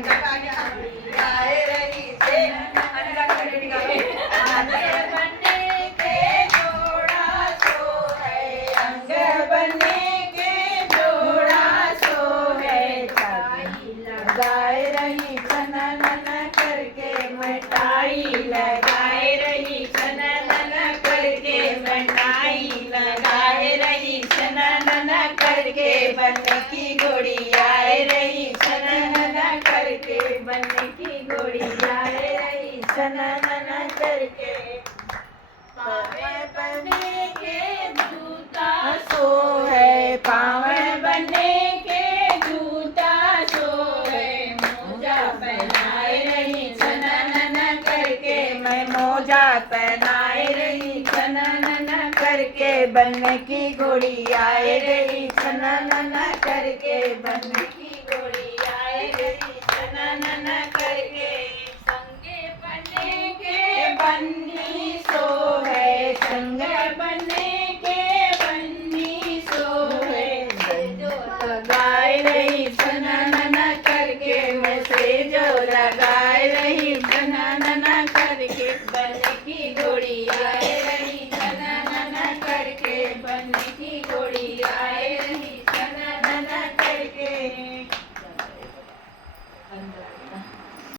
गाए रही बनने के जोड़ा सो है, अंग बनने के जोड़ा सो है, लगाए रही छनन करके मिठाई, लगाए रही छनन करके मिठाई, लगाए रही छनन करके बनने की घोड़ी आए रही, छनन करके बनने की घोड़ी आए रही, छनन करके पावे बनने के जूता सो है, पावे बनने के जूता सो है, मोजा पहनाए रही छनन करके, मैं मोजा पहनाए रही छनन करके बनने की घोड़ी आए रही, छनन करके बनने की